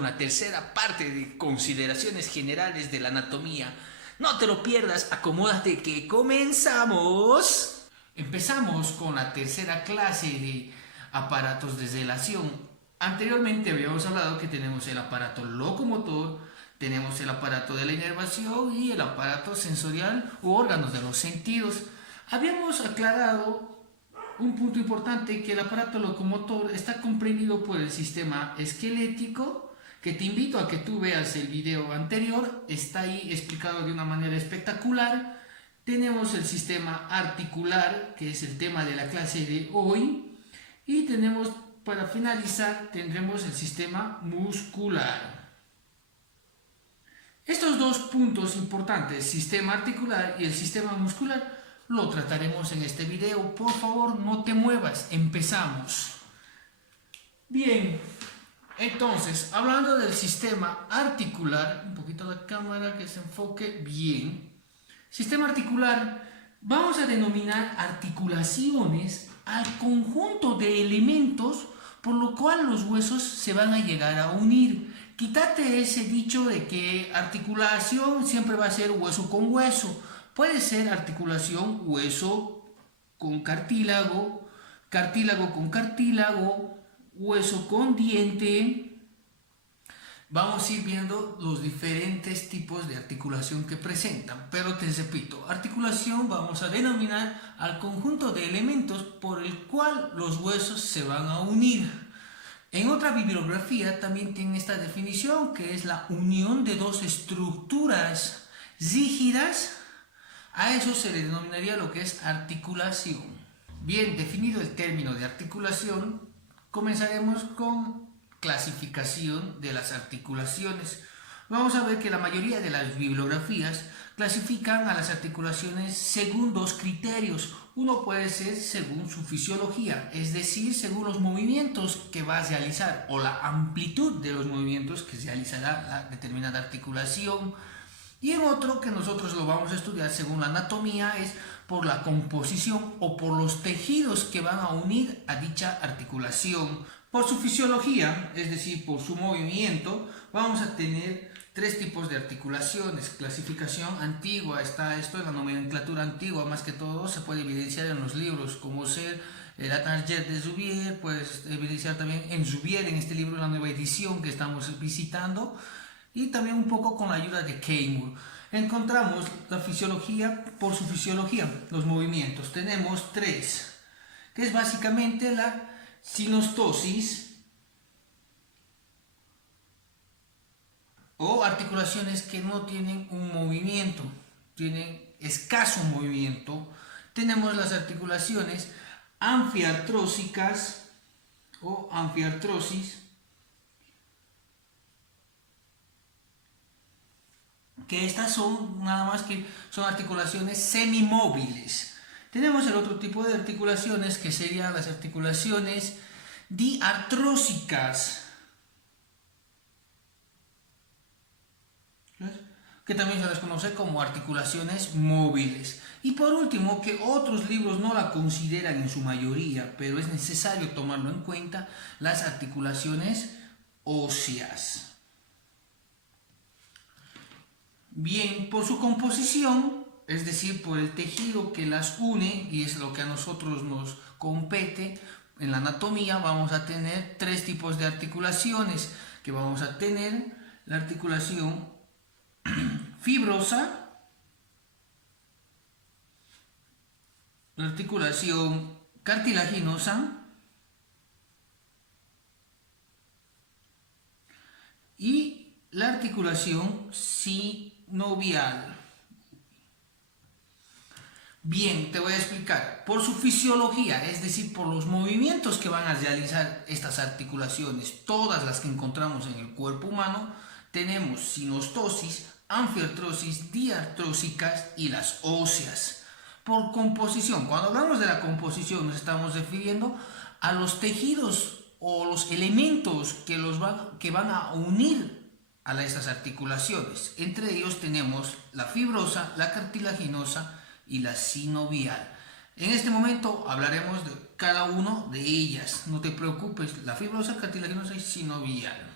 con la tercera parte de consideraciones generales de la anatomía. No te lo pierdas, acomódate que comenzamos. Empezamos con la tercera clase de aparatos de sedación. Anteriormente habíamos hablado que tenemos el aparato locomotor, tenemos el aparato de la inervación y el aparato sensorial u órganos de los sentidos. Habíamos aclarado un punto importante, que el aparato locomotor está comprendido por el sistema esquelético, que te invito a que tú veas el video anterior, está ahí explicado de una manera espectacular. Tenemos el sistema articular, que es el tema de la clase de hoy, y tenemos, para finalizar, tendremos el sistema muscular. Estos dos puntos importantes, sistema articular y el sistema muscular, lo trataremos en este video. Por favor, no te muevas. Empezamos. Bien, entonces, hablando del sistema articular, un poquito la cámara que se enfoque bien. Sistema articular, vamos a denominar articulaciones al conjunto de elementos por lo cual los huesos se van a llegar a unir. Quítate ese dicho de que articulación siempre va a ser hueso con hueso. Puede ser articulación hueso con cartílago, cartílago con cartílago, hueso con diente. Vamos a ir viendo los diferentes tipos de articulación que presentan. Pero te repito, articulación vamos a denominar al conjunto de elementos por el cual los huesos se van a unir. En otra bibliografía también tiene esta definición, que es la unión de dos estructuras rígidas. A eso se le denominaría lo que es articulación. Bien definido el término de articulación, comenzaremos con clasificación de las articulaciones. Vamos a ver que la mayoría de las bibliografías clasifican a las articulaciones según dos criterios. Uno puede ser según su fisiología, es decir, según los movimientos que va a realizar o la amplitud de los movimientos que realizará la determinada articulación. Y en otro, que nosotros lo vamos a estudiar según la anatomía, es por la composición o por los tejidos que van a unir a dicha articulación. Por su fisiología, es decir, por su movimiento, vamos a tener tres tipos de articulaciones. Clasificación antigua, está esto en la nomenclatura antigua, más que todo se puede evidenciar en los libros, como ser la Target de Zubier, pues evidenciar también en Zubier, en este libro, la nueva edición que estamos visitando, y también un poco con la ayuda de Keimur. Encontramos la fisiología por su fisiología, los movimientos. Tenemos tres, que es básicamente la sinostosis o articulaciones que no tienen un movimiento, tienen escaso movimiento. Tenemos las articulaciones anfiartrósicas o anfiartrosis, que estas son nada más que son articulaciones semimóviles. Tenemos el otro tipo de articulaciones, que serían las articulaciones diartrósicas, que también se les conoce como articulaciones móviles. Y por último, que otros libros no la consideran en su mayoría, pero es necesario tomarlo en cuenta, las articulaciones óseas. Bien, por su composición, es decir, por el tejido que las une, y es lo que a nosotros nos compete en la anatomía, vamos a tener tres tipos de articulaciones, que vamos a tener la articulación fibrosa, la articulación cartilaginosa y la articulación sinovial. Bien, te voy a explicar. Por su fisiología, es decir, por los movimientos que van a realizar estas articulaciones, todas las que encontramos en el cuerpo humano, tenemos sinostosis, anfiartrosis, diartrósicas y las óseas. Por composición, cuando hablamos de la composición nos estamos refiriendo a los tejidos o los elementos que van a unir a estas articulaciones. Entre ellos tenemos la fibrosa, la cartilaginosa y la sinovial. En este momento hablaremos de cada una de ellas. No te preocupes, la fibrosa, cartilaginosa y sinovial.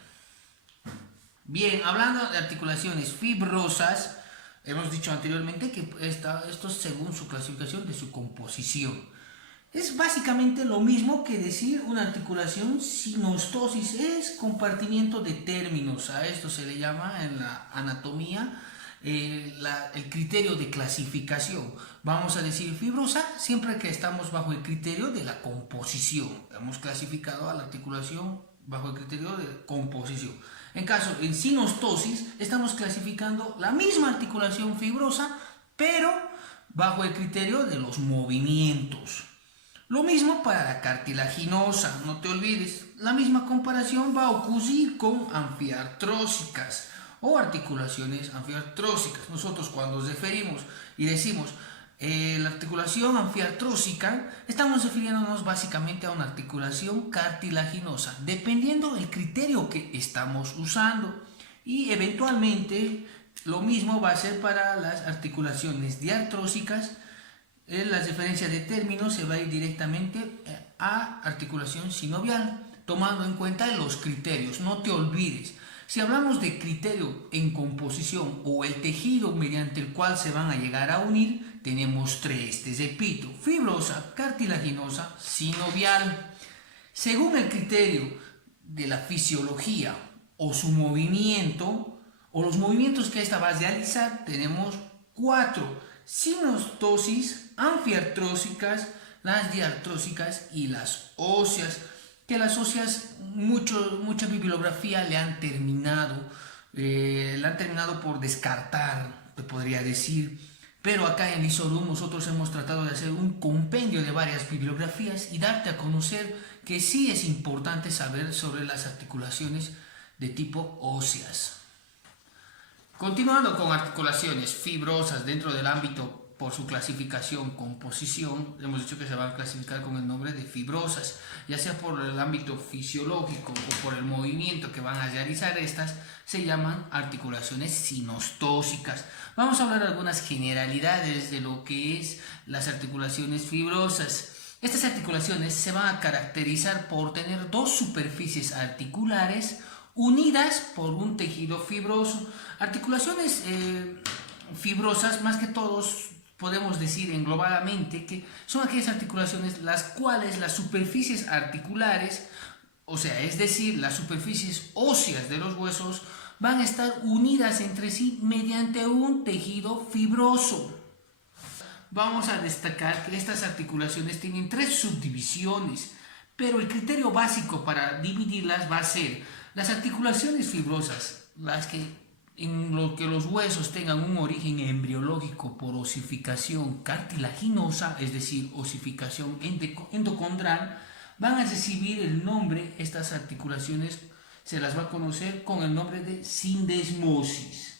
Bien, hablando de articulaciones fibrosas, hemos dicho anteriormente que esto es según su clasificación de su composición. Es básicamente lo mismo que decir una articulación sinostosis, es compartimiento de términos. A esto se le llama en la anatomía el criterio de clasificación. Vamos a decir fibrosa siempre que estamos bajo el criterio de la composición. Hemos clasificado a la articulación bajo el criterio de composición. En caso, en sinostosis, estamos clasificando la misma articulación fibrosa, pero bajo el criterio de los movimientos. Lo mismo para la cartilaginosa, no te olvides. La misma comparación va a ocurrir con anfiartrósicas o articulaciones anfiartrósicas. Nosotros cuando nos referimos y decimos la articulación anfiartrósica, estamos refiriéndonos básicamente a una articulación cartilaginosa, dependiendo del criterio que estamos usando. Y eventualmente lo mismo va a ser para las articulaciones diartrósicas. La referencia de términos se va a ir directamente a articulación sinovial, tomando en cuenta los criterios. No te olvides, si hablamos de criterio en composición o el tejido mediante el cual se van a llegar a unir, tenemos tres, te repito: fibrosa, cartilaginosa, sinovial. Según el criterio de la fisiología o su movimiento, o los movimientos que ésta va a realizar, tenemos cuatro: sinostosis, anfiartrósicas, las diartrósicas y las óseas. Que las óseas, mucha bibliografía le han terminado por descartar, te podría decir. Pero acá en Lisorum nosotros hemos tratado de hacer un compendio de varias bibliografías y darte a conocer que sí es importante saber sobre las articulaciones de tipo óseas. Continuando con articulaciones fibrosas dentro del ámbito por su clasificación, composición, hemos dicho que se van a clasificar con el nombre de fibrosas, ya sea por el ámbito fisiológico o por el movimiento que van a realizar estas, se llaman articulaciones sinostósicas. Vamos a hablar de algunas generalidades de lo que es las articulaciones fibrosas. Estas articulaciones se van a caracterizar por tener dos superficies articulares unidas por un tejido fibroso. Articulaciones fibrosas, más que todos, podemos decir englobadamente que son aquellas articulaciones las cuales las superficies articulares, o sea, es decir, las superficies óseas de los huesos, van a estar unidas entre sí mediante un tejido fibroso. Vamos a destacar que estas articulaciones tienen tres subdivisiones, pero el criterio básico para dividirlas va a ser las articulaciones fibrosas, las que en lo que los huesos tengan un origen embriológico por osificación cartilaginosa, es decir, osificación endocondral, van a recibir el nombre, estas articulaciones se las va a conocer con el nombre de sindesmosis.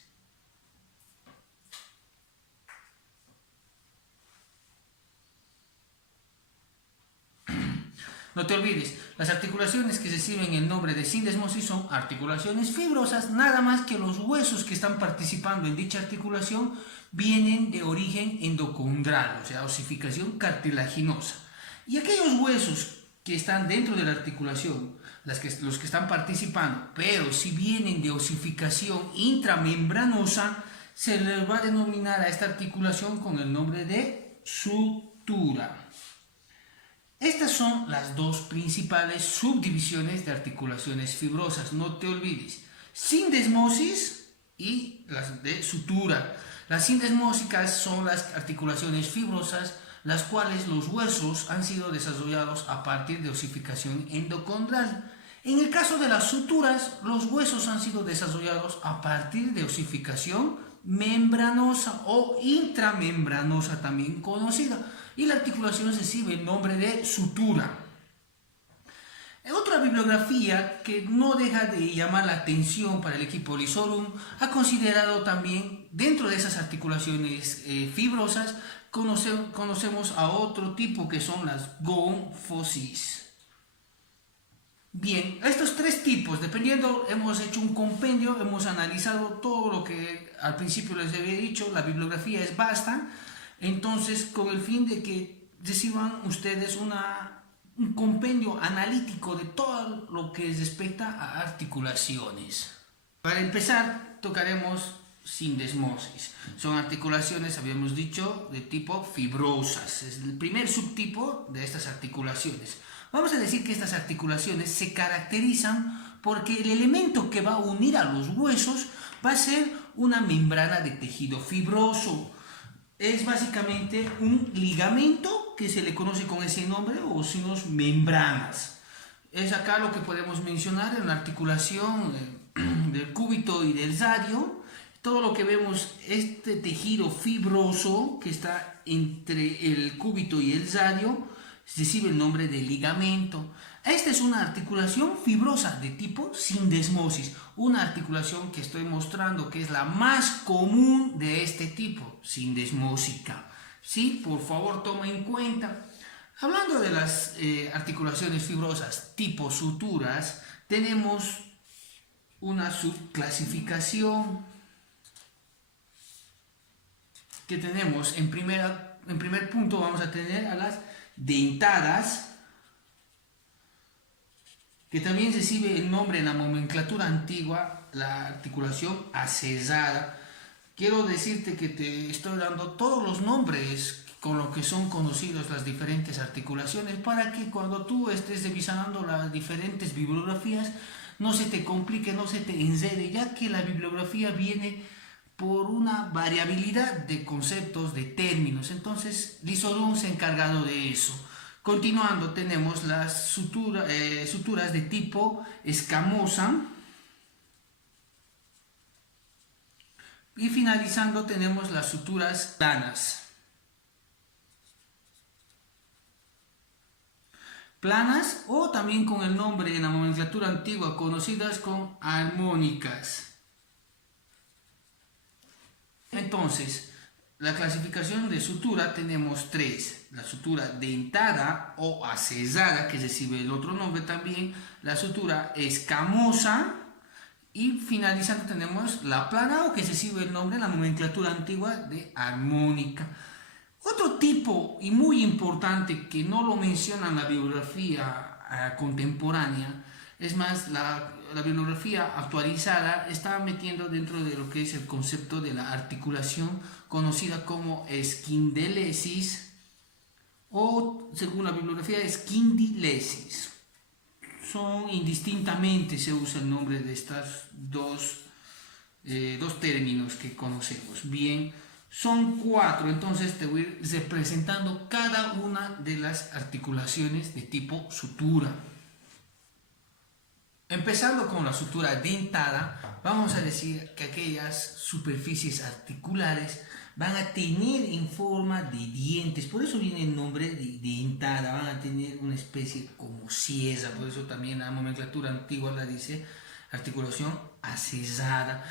No te olvides, las articulaciones que reciben el nombre de sindesmosis son articulaciones fibrosas, nada más que los huesos que están participando en dicha articulación vienen de origen endocondral, o sea, osificación cartilaginosa. Y aquellos huesos que están dentro de la articulación, los que están participando, pero si vienen de osificación intramembranosa, se les va a denominar a esta articulación con el nombre de sutura. Estas son las dos principales subdivisiones de articulaciones fibrosas, no te olvides: sindesmosis y las de sutura. Las sindesmósicas son las articulaciones fibrosas, las cuales los huesos han sido desarrollados a partir de osificación endocondral. En el caso de las suturas, los huesos han sido desarrollados a partir de osificación membranosa o intramembranosa, también conocida, y la articulación recibe el nombre de sutura. Otra bibliografía que no deja de llamar la atención para el equipo Lisorum ha considerado también, dentro de esas articulaciones fibrosas, conocemos a otro tipo que son las gonfosis. Bien, estos tres tipos, dependiendo, hemos hecho un compendio, hemos analizado todo lo que al principio les había dicho, la bibliografía es vasta, entonces con el fin de que reciban ustedes un compendio analítico de todo lo que respecta a articulaciones. Para empezar, tocaremos sindesmosis. Son articulaciones, habíamos dicho, de tipo fibrosas. Es el primer subtipo de estas articulaciones. Vamos a decir que estas articulaciones se caracterizan porque el elemento que va a unir a los huesos va a ser una membrana de tejido fibroso. Es básicamente un ligamento que se le conoce con ese nombre o signos membranas. Es acá lo que podemos mencionar en la articulación del cúbito y del radio. Todo lo que vemos, este tejido fibroso que está entre el cúbito y el radio, recibe el nombre de ligamento. Esta es una articulación fibrosa de tipo sindesmosis, una articulación que estoy mostrando que es la más común de este tipo, sindesmósica. ¿Sí? Por favor, toma en cuenta. Hablando de las articulaciones fibrosas tipo suturas, tenemos una subclasificación que tenemos en primer punto vamos a tener a las dentadas, que también recibe el nombre en la nomenclatura antigua, la articulación acesada. Quiero decirte que te estoy dando todos los nombres con los que son conocidos las diferentes articulaciones para que cuando tú estés revisando las diferentes bibliografías no se te complique, no se te enrede, ya que la bibliografía viene por una variabilidad de conceptos, de términos. Entonces, Lisodun se ha encargado de eso. Continuando, tenemos las suturas de tipo escamosa. Y finalizando, tenemos las suturas planas. Planas o también con el nombre en la nomenclatura antigua conocidas como armónicas. Entonces, la clasificación de sutura tenemos tres: la sutura dentada o acesada, que recibe el otro nombre también, la sutura escamosa, y finalizando tenemos la plana, o que recibe el nombre en la nomenclatura antigua de armónica. Otro tipo y muy importante que no lo menciona en la bibliografía contemporánea, es más, la bibliografía actualizada está metiendo dentro de lo que es el concepto de la articulación conocida como esquindelesis o, según la bibliografía, esquindilesis. Son indistintamente, se usa el nombre de estas dos términos que conocemos. Bien, son cuatro, entonces te voy a ir representando cada una de las articulaciones de tipo sutura. Empezando con la sutura dentada, vamos a decir que aquellas superficies articulares van a tener en forma de dientes, por eso viene el nombre de dentada, van a tener una especie como sierra, por eso también la nomenclatura antigua la dice articulación acesada.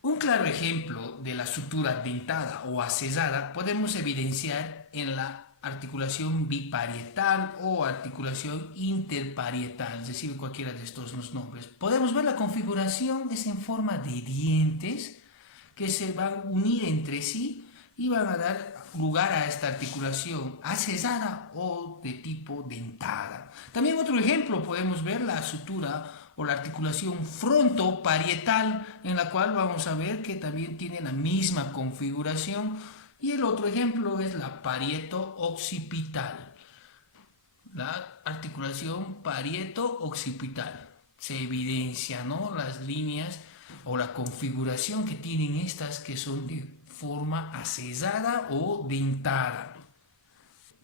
Un claro ejemplo de la sutura dentada o acesada podemos evidenciar en la articulación biparietal o articulación interparietal, recibe cualquiera de estos dos nombres. Podemos ver la configuración es en forma de dientes que se van a unir entre sí y van a dar lugar a esta articulación acesada o de tipo dentada. También otro ejemplo podemos ver la sutura o la articulación frontoparietal, en la cual vamos a ver que también tiene la misma configuración. Y el otro ejemplo es la parieto-occipital, la articulación parieto-occipital. Se evidencia, ¿no?, las líneas o la configuración que tienen estas, que son de forma acesada o dentada.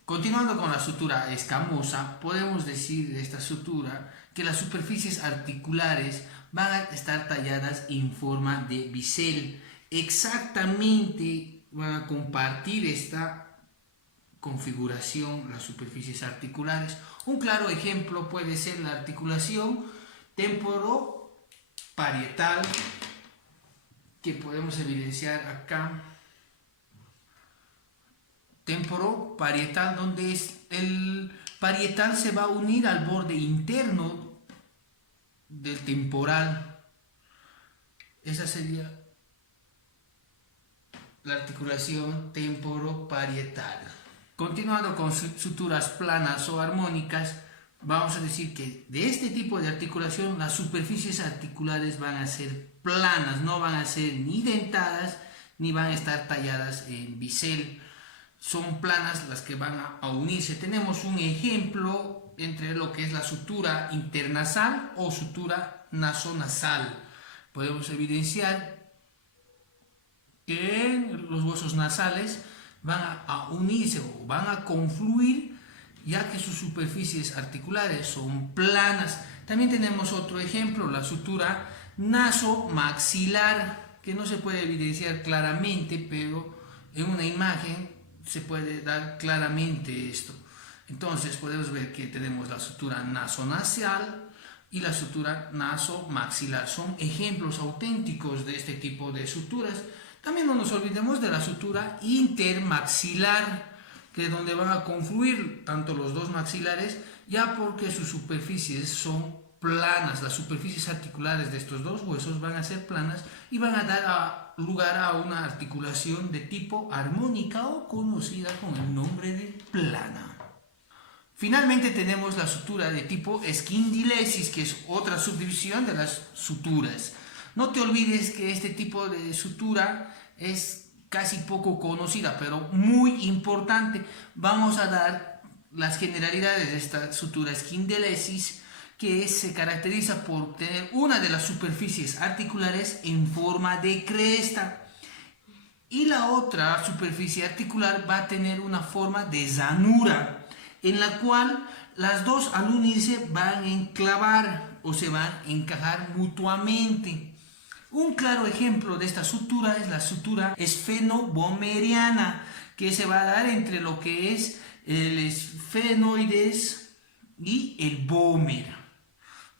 Continuando con la sutura escamosa, podemos decir de esta sutura que las superficies articulares van a estar talladas en forma de bisel. Exactamente van a compartir esta configuración las superficies articulares. Un claro ejemplo puede ser la articulación temporoparietal, que podemos evidenciar acá. Temporoparietal, donde el parietal se va a unir al borde interno del temporal. Esa sería la articulación temporoparietal. Continuando con suturas planas o armónicas, vamos a decir que de este tipo de articulación las superficies articulares van a ser planas, no van a ser ni dentadas ni van a estar talladas en bisel. Son planas las que van a unirse. Tenemos un ejemplo entre lo que es la sutura internasal o sutura nasonasal. Podemos evidenciar que los huesos nasales van a unirse o van a confluir, ya que sus superficies articulares son planas. También tenemos otro ejemplo, la sutura nasomaxilar, que no se puede evidenciar claramente, pero en una imagen se puede dar claramente esto. Entonces podemos ver que tenemos la sutura nasonasal y la sutura nasomaxilar. Son ejemplos auténticos de este tipo de suturas. También no nos olvidemos de la sutura intermaxilar, que es donde van a confluir tanto los dos maxilares, ya porque sus superficies son planas. Las superficies articulares de estos dos huesos van a ser planas y van a dar lugar a una articulación de tipo armónica o conocida con el nombre de plana. Finalmente tenemos la sutura de tipo esquindilesis, que es otra subdivisión de las suturas. No te olvides que este tipo de sutura es casi poco conocida, pero muy importante. Vamos a dar las generalidades de esta sutura esquindilesis, que se caracteriza por tener una de las superficies articulares en forma de cresta y la otra superficie articular va a tener una forma de llanura, en la cual las dos al unirse van a enclavar o se van a encajar mutuamente. Un claro ejemplo de esta sutura es la sutura esfenobomeriana, que se va a dar entre lo que es el esfenoides y el bómer.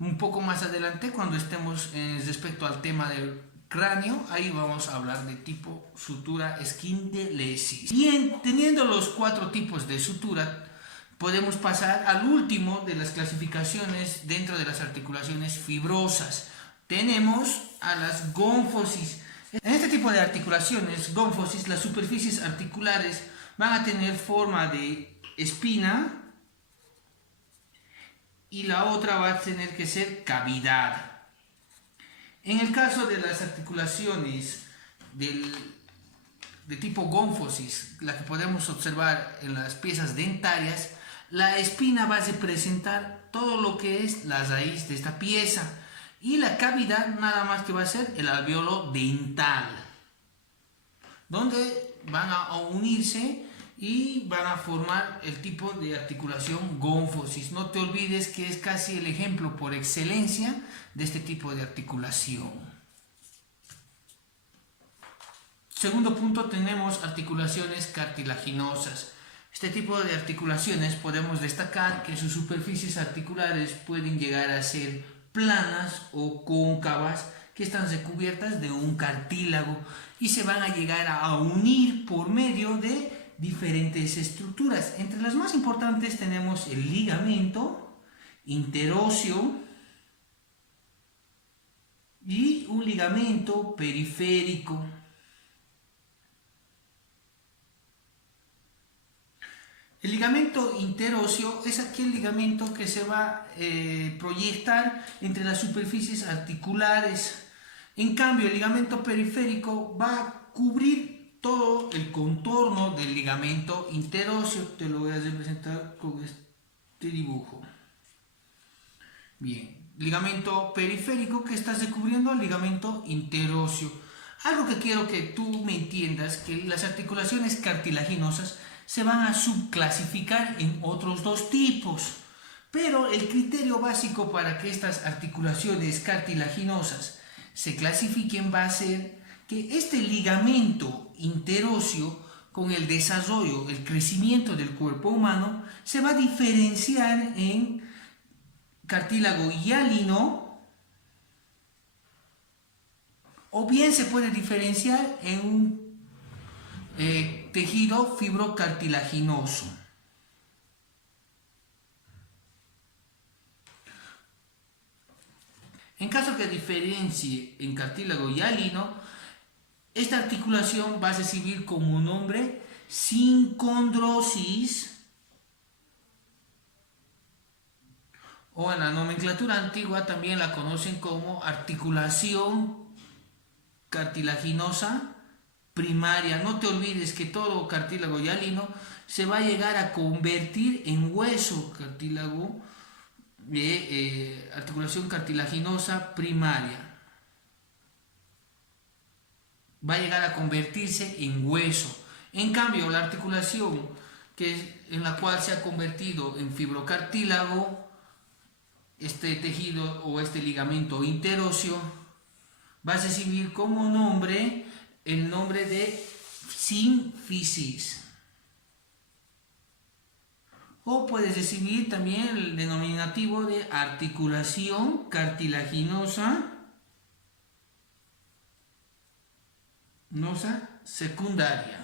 Un poco más adelante, cuando estemos respecto al tema del cráneo, ahí vamos a hablar de tipo sutura esquindilesis. Bien, teniendo los 4 tipos de sutura, podemos pasar al último de las clasificaciones dentro de las articulaciones fibrosas. Tenemos a las gónfosis. En este tipo de articulaciones, gónfosis, las superficies articulares van a tener forma de espina y la otra va a tener que ser cavidad. En el caso de las articulaciones de tipo gónfosis, la que podemos observar en las piezas dentarias, la espina va a representar todo lo que es la raíz de esta pieza y la cavidad nada más que va a ser el alveolo dental, donde van a unirse y van a formar el tipo de articulación gónfosis. No te olvides que es casi el ejemplo por excelencia de este tipo de articulación. Segundo punto, tenemos articulaciones cartilaginosas. Este tipo de articulaciones podemos destacar que sus superficies articulares pueden llegar a ser planas o cóncavas, que están recubiertas de un cartílago y se van a llegar a unir por medio de diferentes estructuras. Entre las más importantes tenemos el ligamento interóseo y un ligamento periférico. El ligamento interóseo es aquel ligamento que se va a proyectar entre las superficies articulares. En cambio, el ligamento periférico va a cubrir todo el contorno del ligamento interóseo. Te lo voy a representar con este dibujo. Bien, ligamento periférico que está recubriendo al ligamento interóseo. Algo que quiero que tú me entiendas, que las articulaciones cartilaginosas se van a subclasificar en otros 2 tipos, pero el criterio básico para que estas articulaciones cartilaginosas se clasifiquen va a ser que este ligamento interóseo, con el desarrollo, el crecimiento del cuerpo humano, se va a diferenciar en cartílago hialino, o bien se puede diferenciar en un tejido fibrocartilaginoso. En caso que diferencie en cartílago hialino, esta articulación va a recibir como nombre sincondrosis o en la nomenclatura antigua también la conocen como articulación cartilaginosa primaria. No te olvides que todo cartílago hialino se va a llegar a convertir en hueso, cartílago de articulación cartilaginosa primaria. Va a llegar a convertirse en hueso. En cambio, la articulación en la cual se ha convertido en fibrocartílago, este tejido o este ligamento interóseo, va a recibir como nombre el nombre de sínfisis. O puedes recibir también el denominativo de articulación cartilaginosa secundaria.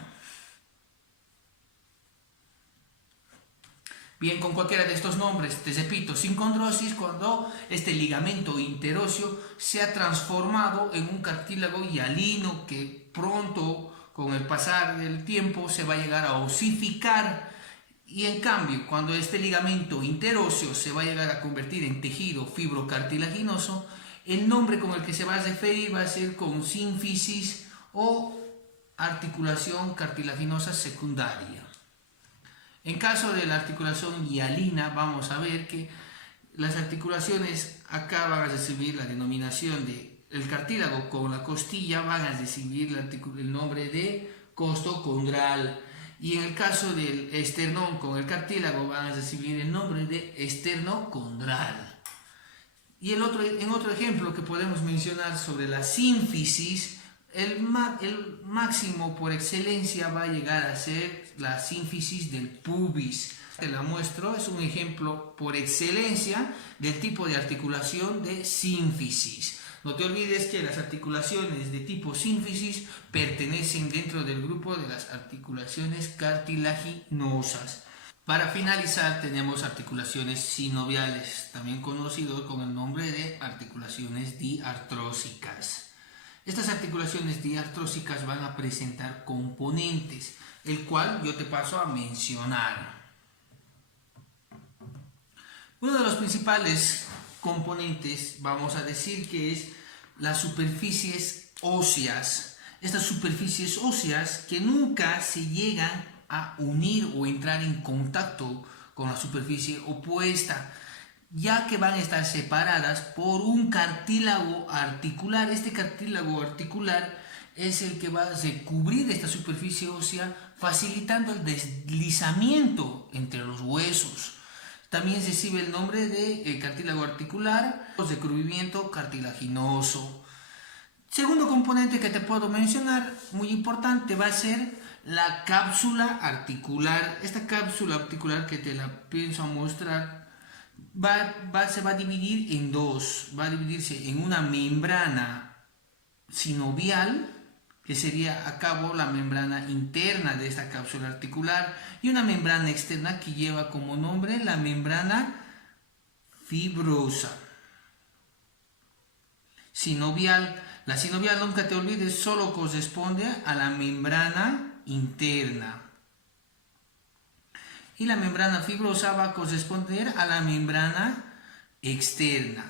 Bien, con cualquiera de estos nombres, te repito, sin condrosis, cuando este ligamento interóseo se ha transformado en un cartílago hialino que pronto, con el pasar del tiempo, se va a llegar a osificar. Y en cambio, cuando este ligamento interóseo se va a llegar a convertir en tejido fibrocartilaginoso, el nombre con el que se va a referir va a ser con sínfisis o articulación cartilaginosa secundaria. En caso de la articulación hialina, vamos a ver que las articulaciones acá van a recibir la denominación de el cartílago con la costilla, van a recibir el nombre de costocondral. Y en el caso del esternón con el cartílago van a recibir el nombre de esternocondral. Y en otro ejemplo que podemos mencionar sobre la sínfisis, el máximo por excelencia va a llegar a ser la sínfisis del pubis. Te la muestro, es un ejemplo por excelencia del tipo de articulación de sínfisis. No te olvides que las articulaciones de tipo sínfisis pertenecen dentro del grupo de las articulaciones cartilaginosas. Para finalizar tenemos articulaciones sinoviales, también conocidos con el nombre de articulaciones diartrósicas. Estas articulaciones diartrósicas van a presentar componentes, el cual yo te paso a mencionar. Uno de los principales componentes, vamos a decir que es las superficies óseas. Estas superficies óseas que nunca se llegan a unir o entrar en contacto con la superficie opuesta, ya que van a estar separadas por un cartílago articular. Este cartílago articular es el que va a recubrir esta superficie ósea, facilitando el deslizamiento entre los huesos. También recibe el nombre de cartílago articular o recubrimiento cartilaginoso. Segundo componente que te puedo mencionar, muy importante, va a ser la cápsula articular. Esta cápsula articular que te la pienso mostrar se va a dividir en dos. Va a dividirse en una membrana sinovial, que sería a cabo la membrana interna de esta cápsula articular, y una membrana externa que lleva como nombre la membrana fibrosa. Sinovial. La sinovial, nunca te olvides, solo corresponde a la membrana interna. Y la membrana fibrosa va a corresponder a la membrana externa,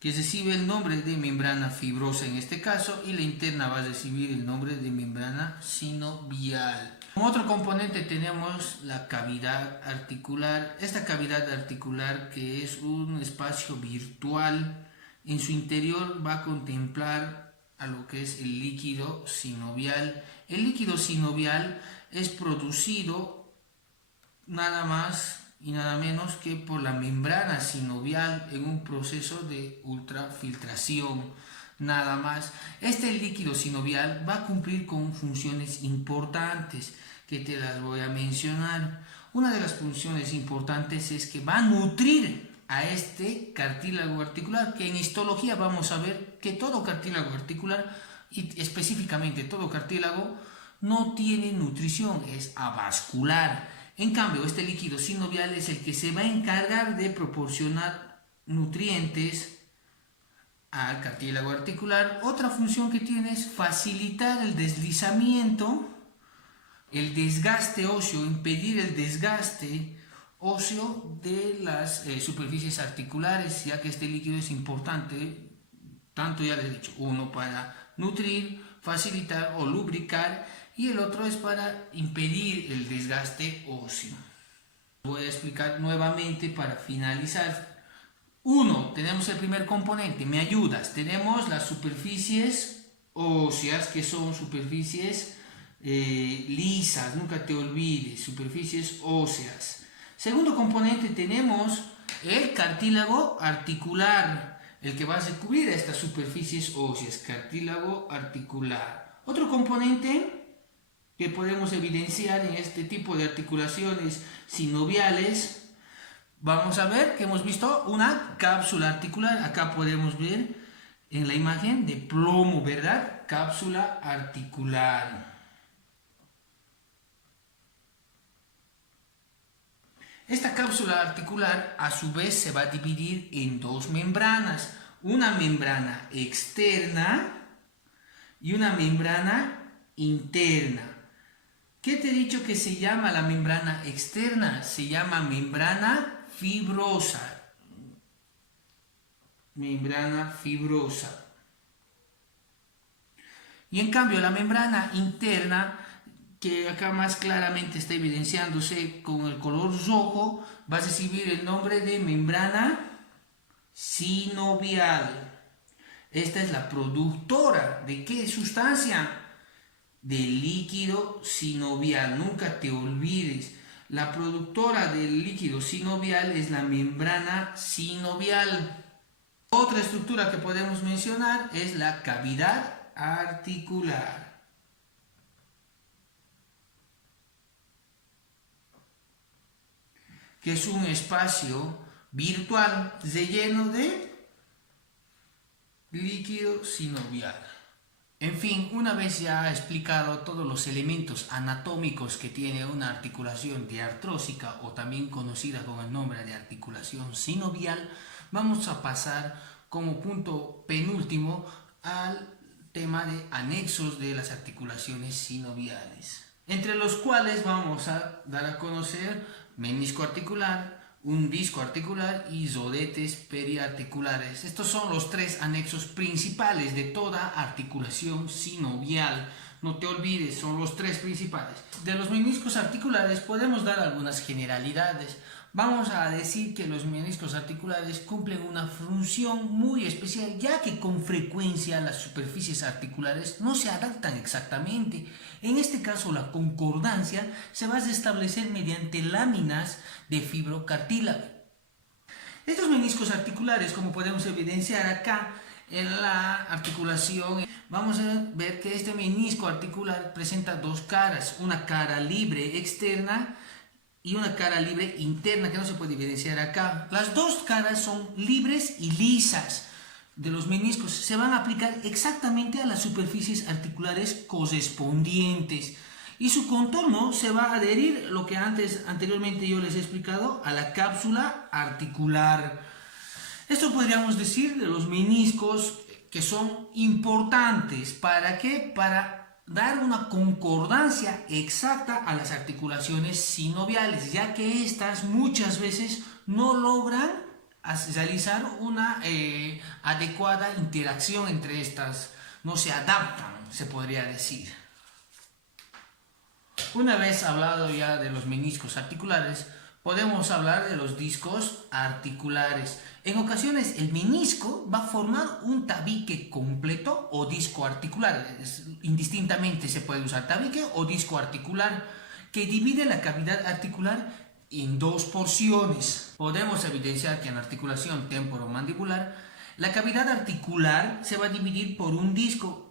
que recibe el nombre de membrana fibrosa en este caso, y la interna va a recibir el nombre de membrana sinovial. Como otro componente tenemos la cavidad articular. Esta cavidad articular, que es un espacio virtual, en su interior va a contemplar a lo que es el líquido sinovial. El líquido sinovial es producido nada más y nada menos que por la membrana sinovial en un proceso de ultrafiltración, nada más. Este líquido sinovial va a cumplir con funciones importantes que te las voy a mencionar. Una de las funciones importantes es que va a nutrir a este cartílago articular, que en histología vamos a ver que todo cartílago articular, y específicamente todo cartílago, no tiene nutrición, es avascular. En cambio, este líquido sinovial es el que se va a encargar de proporcionar nutrientes al cartílago articular. Otra función que tiene es facilitar el deslizamiento, el desgaste óseo, impedir el desgaste óseo de las superficies articulares, ya que este líquido es importante, tanto ya les he dicho, uno para nutrir, facilitar o lubricar, y el otro es para impedir el desgaste óseo. Voy a explicar nuevamente para finalizar. Uno, tenemos el primer componente, me ayudas. Tenemos las superficies óseas, que son superficies lisas, nunca te olvides, superficies óseas. Segundo componente, tenemos el cartílago articular, el que va a recubrir estas superficies óseas, cartílago articular. Otro componente que podemos evidenciar en este tipo de articulaciones sinoviales, vamos a ver que hemos visto una cápsula articular. Acá podemos ver en la imagen de plomo, ¿verdad? Cápsula articular. Esta cápsula articular a su vez se va a dividir en dos membranas. Una membrana externa y una membrana interna. ¿Qué te he dicho que se llama la membrana externa? Se llama membrana fibrosa. Membrana fibrosa. Y en cambio la membrana interna, que acá más claramente está evidenciándose con el color rojo, va a recibir el nombre de membrana sinovial. Esta es la productora ¿de qué sustancia? Del líquido sinovial. Nunca te olvides, la productora del líquido sinovial es la membrana sinovial. Otra estructura que podemos mencionar es la cavidad articular. Que es un espacio virtual relleno de líquido sinovial. En fin, una vez ya explicado todos los elementos anatómicos que tiene una articulación diartrósica, o también conocida con el nombre de articulación sinovial, vamos a pasar como punto penúltimo al tema de anexos de las articulaciones sinoviales, entre los cuales vamos a dar a conocer menisco articular, un disco articular y rodetes periarticulares. Estos son los tres anexos principales de toda articulación sinovial. No te olvides, son los tres principales. De los meniscos articulares podemos dar algunas generalidades. Vamos a decir que los meniscos articulares cumplen una función muy especial, ya que con frecuencia las superficies articulares no se adaptan exactamente. En este caso, la concordancia se va a restablecer mediante láminas de fibrocartílago. Estos meniscos articulares, como podemos evidenciar acá en la articulación, vamos a ver que este menisco articular presenta dos caras, una cara libre externa y una cara libre interna, que no se puede evidenciar acá. Las dos caras son libres y lisas de los meniscos, se van a aplicar exactamente a las superficies articulares correspondientes, y su contorno se va a adherir, lo que anteriormente yo les he explicado, a la cápsula articular. Esto podríamos decir de los meniscos, que son importantes. ¿Para qué? Para dar una concordancia exacta a las articulaciones sinoviales, ya que estas muchas veces no logran realizar una adecuada interacción entre estas, no se adaptan, se podría decir. Una vez hablado ya de los meniscos articulares, podemos hablar de los discos articulares. En ocasiones el menisco va a formar un tabique completo o disco articular. Indistintamente se puede usar tabique o disco articular, que divide la cavidad articular en dos porciones. Podemos evidenciar que en la articulación temporomandibular, la cavidad articular se va a dividir por un disco.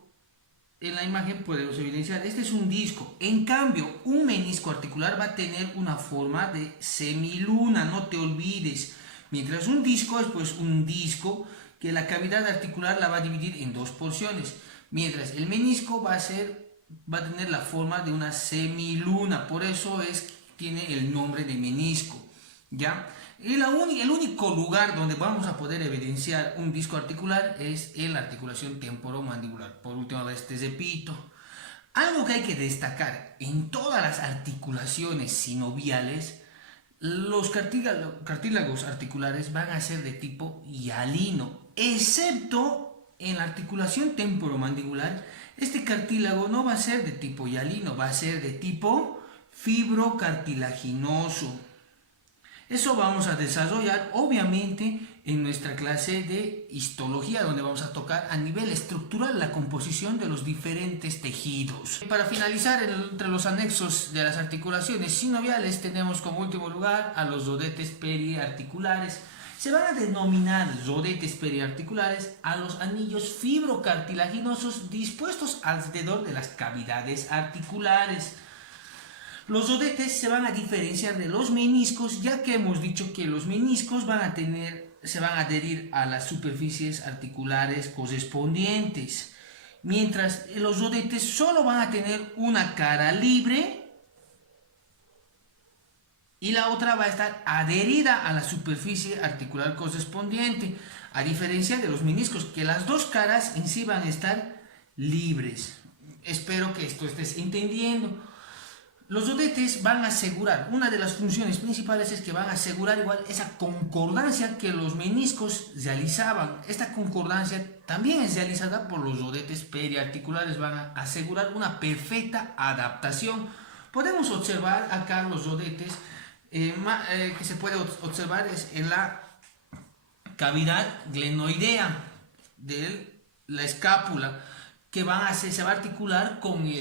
En la imagen podemos evidenciar, este es un disco. En cambio, un menisco articular va a tener una forma de semiluna, no te olvides. Mientras un disco es pues un disco que la cavidad articular la va a dividir en dos porciones. Mientras el menisco va a tener la forma de una semiluna, por eso tiene el nombre de menisco, ¿ya? El único lugar donde vamos a poder evidenciar un disco articular es en la articulación temporomandibular. Por última vez te repito, algo que hay que destacar en todas las articulaciones sinoviales Los cartílagos articulares van a ser de tipo hialino, excepto en la articulación temporomandibular. Este cartílago no va a ser de tipo hialino, va a ser de tipo fibrocartilaginoso. Eso vamos a desarrollar obviamente en nuestra clase de histología, donde vamos a tocar a nivel estructural la composición de los diferentes tejidos. Para finalizar, entre los anexos de las articulaciones sinoviales tenemos como último lugar a los rodetes periarticulares. Se van a denominar rodetes periarticulares a los anillos fibrocartilaginosos dispuestos alrededor de las cavidades articulares. Los rodetes se van a diferenciar de los meniscos, ya que hemos dicho que los meniscos se van a adherir a las superficies articulares correspondientes, mientras los rodetes solo van a tener una cara libre y la otra va a estar adherida a la superficie articular correspondiente, a diferencia de los meniscos, que las dos caras en sí van a estar libres. Espero que esto estés entendiendo. Los rodetes van a asegurar, una de las funciones principales es que van a asegurar igual esa concordancia que los meniscos realizaban. Esta concordancia también es realizada por los rodetes periarticulares, van a asegurar una perfecta adaptación. Podemos observar acá los rodetes que se puede observar es en la cavidad glenoidea de la escápula, que se va a articular con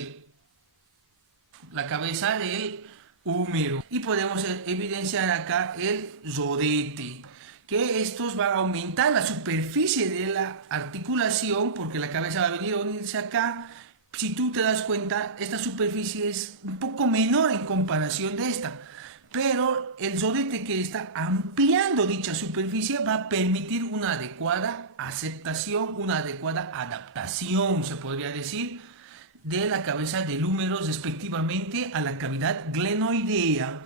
la cabeza del húmero, y podemos evidenciar acá el rodete, que estos van a aumentar la superficie de la articulación porque la cabeza va a venir a unirse acá. Si tú te das cuenta, esta superficie es un poco menor en comparación de esta, pero el rodete que está ampliando dicha superficie va a permitir una adecuada aceptación, una adecuada adaptación, se podría decir, de la cabeza del húmero respectivamente a la cavidad glenoidea.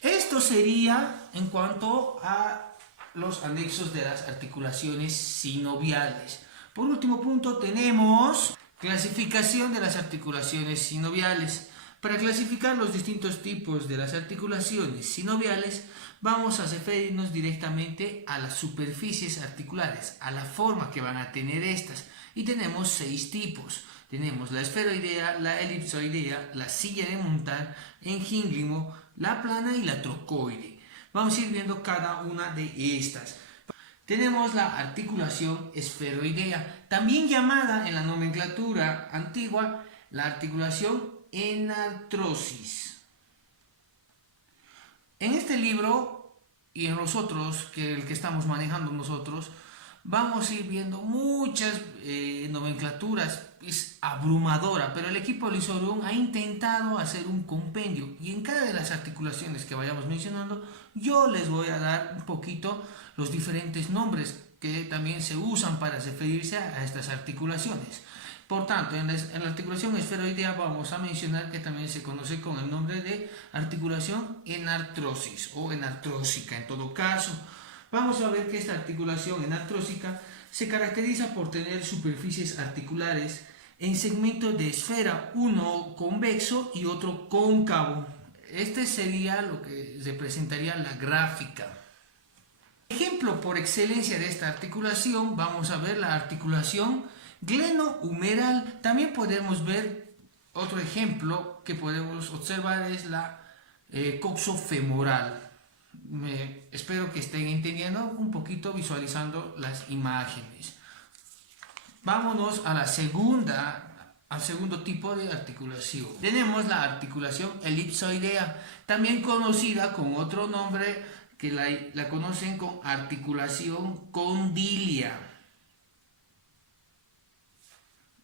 Esto sería en cuanto a los anexos de las articulaciones sinoviales. Por último punto tenemos clasificación de las articulaciones sinoviales. Para clasificar los distintos tipos de las articulaciones sinoviales vamos a referirnos directamente a las superficies articulares, a la forma que van a tener estas, y tenemos 6 tipos. Tenemos la esferoidea, la elipsoidea, la silla de montar, engínglimo, la plana y la trocoide. Vamos a ir viendo cada una de estas. Tenemos la articulación esferoidea, también llamada en la nomenclatura antigua la articulación enartrosis. En este libro y en los otros, el que estamos manejando nosotros, vamos a ir viendo muchas nomenclaturas. Es abrumadora, pero el equipo Lisorum ha intentado hacer un compendio, y en cada de las articulaciones que vayamos mencionando yo les voy a dar un poquito los diferentes nombres que también se usan para referirse a estas articulaciones. Por tanto, en la articulación esferoidea vamos a mencionar que también se conoce con el nombre de articulación enartrosis o enartrósica en todo caso. Vamos a ver que esta articulación enartrósica se caracteriza por tener superficies articulares en segmentos de esfera, uno convexo y otro cóncavo. Este sería lo que representaría la gráfica. Ejemplo por excelencia de esta articulación, vamos a ver la articulación glenohumeral. También podemos ver otro ejemplo que podemos observar, es la coxofemoral. Espero que estén entendiendo un poquito visualizando las imágenes. Vámonos a al segundo tipo de articulación. Tenemos la articulación elipsoidea, también conocida con otro nombre que la conocen con articulación condilia.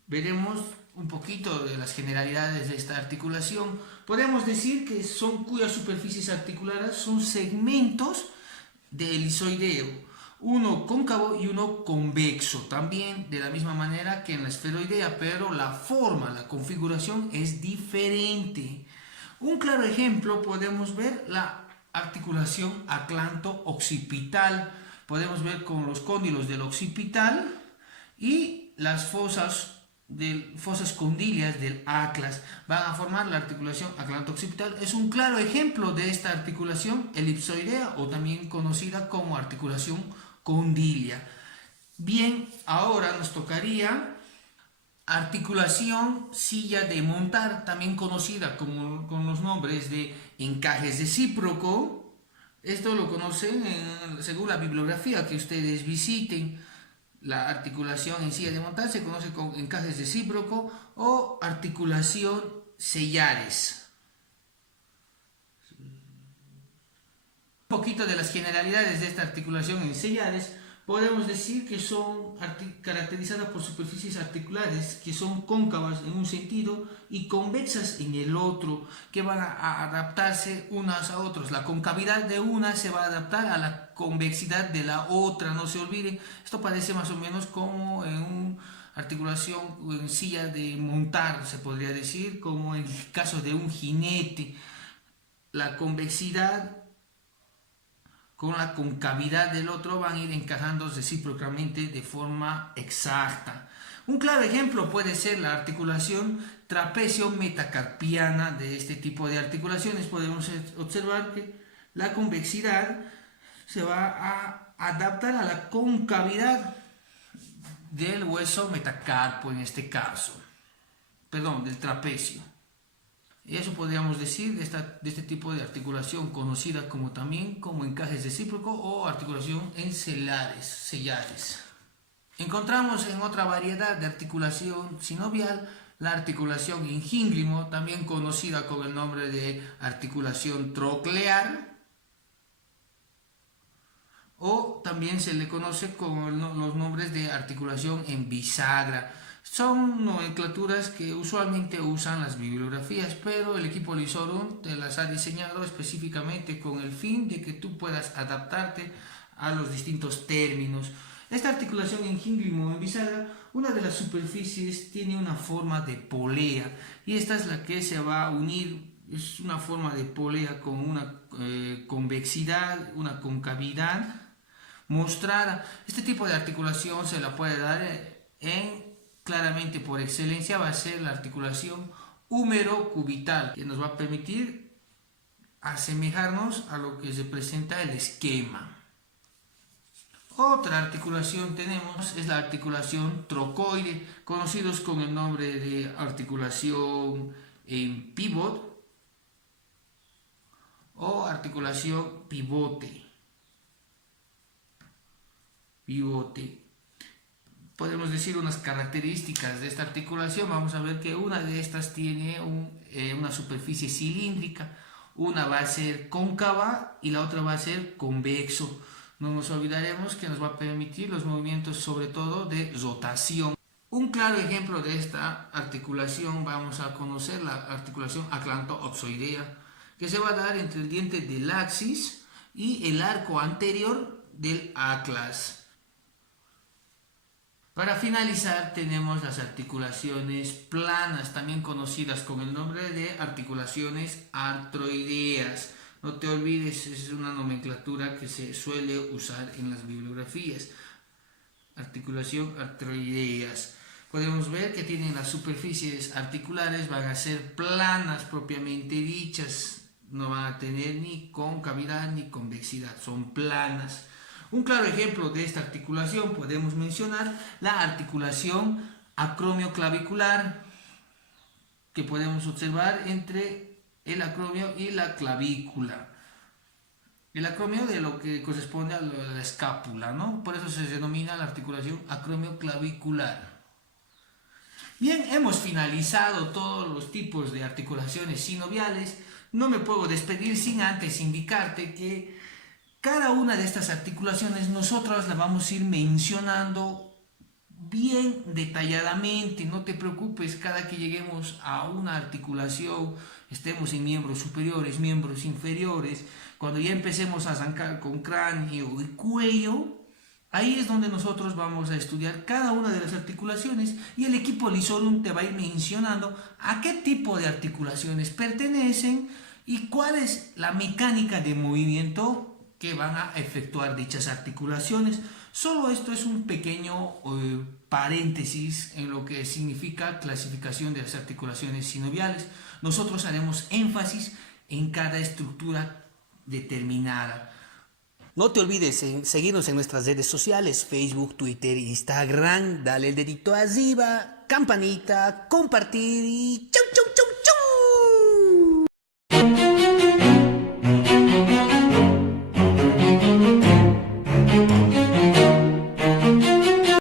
Veremos un poquito de las generalidades de esta articulación. Podemos decir que cuyas superficies articulares son segmentos del elizoideo, uno cóncavo y uno convexo, también de la misma manera que en la esferoidea, pero la forma, la configuración es diferente. Un claro ejemplo podemos ver la articulación atlanto-occipital. Podemos ver con los cóndilos del occipital y las fosas de fosas condilias del atlas van a formar la articulación atlanto-occipital. Es un claro ejemplo de esta articulación elipsoidea o también conocida como articulación condilia. Bien, ahora nos tocaría articulación silla de montar, también conocida con los nombres de encaje recíproco. Esto lo conocen según la bibliografía que ustedes visiten. La articulación en silla de montar se conoce con encajes recíproco o articulación sellares. Un poquito de las generalidades de esta articulación en sellares. Podemos decir que son caracterizadas por superficies articulares que son cóncavas en un sentido y convexas en el otro, que van a adaptarse unas a otras. La concavidad de una se va a adaptar a la convexidad de la otra, no se olviden. Esto parece más o menos como en una articulación en silla de montar, se podría decir, como en el caso de un jinete. La convexidad con la concavidad del otro van a ir encajando recíprocamente de forma exacta. Un claro ejemplo puede ser la articulación trapecio-metacarpiana. De este tipo de articulaciones podemos observar que la convexidad se va a adaptar a la concavidad del hueso metacarpo en este caso, perdón, del trapecio. Y eso podríamos decir de este tipo de articulación conocida como también como encajes recíprocos o articulación en sellares. Encontramos en otra variedad de articulación sinovial la articulación en gínglimo, también conocida con el nombre de articulación troclear, o también se le conoce con los nombres de articulación en bisagra. Son nomenclaturas que usualmente usan las bibliografías, pero el equipo Lysorum te las ha diseñado específicamente con el fin de que tú puedas adaptarte a los distintos términos. Esta articulación en gínglimo o en bisagra, una de las superficies tiene una forma de polea y esta es la que se va a unir. Es una forma de polea con una convexidad, una concavidad mostrada. Este tipo de articulación se la puede dar claramente por excelencia va a ser la articulación húmero-cubital, que nos va a permitir asemejarnos a lo que representa el esquema. Otra articulación tenemos es la articulación trocoide, conocidos con el nombre de articulación en pivot o articulación pivote. Podemos decir unas características de esta articulación. Vamos a ver que una de estas tiene una superficie cilíndrica, una va a ser cóncava y la otra va a ser convexo. No nos olvidaremos que nos va a permitir los movimientos sobre todo de rotación. Un claro ejemplo de esta articulación vamos a conocer la articulación atlanto-opsoidea, que se va a dar entre el diente del axis y el arco anterior del atlas. Para finalizar tenemos las articulaciones planas, también conocidas con el nombre de articulaciones artroideas. No te olvides, es una nomenclatura que se suele usar en las bibliografías. Articulación artroideas. Podemos ver que tienen las superficies articulares, van a ser planas propiamente dichas. No van a tener ni concavidad ni convexidad, son planas. Un claro ejemplo de esta articulación podemos mencionar la articulación acromioclavicular, que podemos observar entre el acromio y la clavícula. El acromio de lo que corresponde a la escápula, ¿no? Por eso se denomina la articulación acromioclavicular. Bien, hemos finalizado todos los tipos de articulaciones sinoviales. No me puedo despedir sin antes indicarte que cada una de estas articulaciones nosotros la vamos a ir mencionando bien detalladamente. No te preocupes, cada que lleguemos a una articulación, estemos en miembros superiores, miembros inferiores, cuando ya empecemos a arrancar con cráneo y cuello, ahí es donde nosotros vamos a estudiar cada una de las articulaciones y el equipo Lysorum te va a ir mencionando a qué tipo de articulaciones pertenecen y cuál es la mecánica de movimiento que van a efectuar dichas articulaciones. Solo esto es un pequeño paréntesis en lo que significa clasificación de las articulaciones sinoviales. Nosotros haremos énfasis en cada estructura determinada. No te olvides en seguirnos en nuestras redes sociales, Facebook, Twitter, Instagram, dale el dedito arriba, campanita, compartir y chau chau.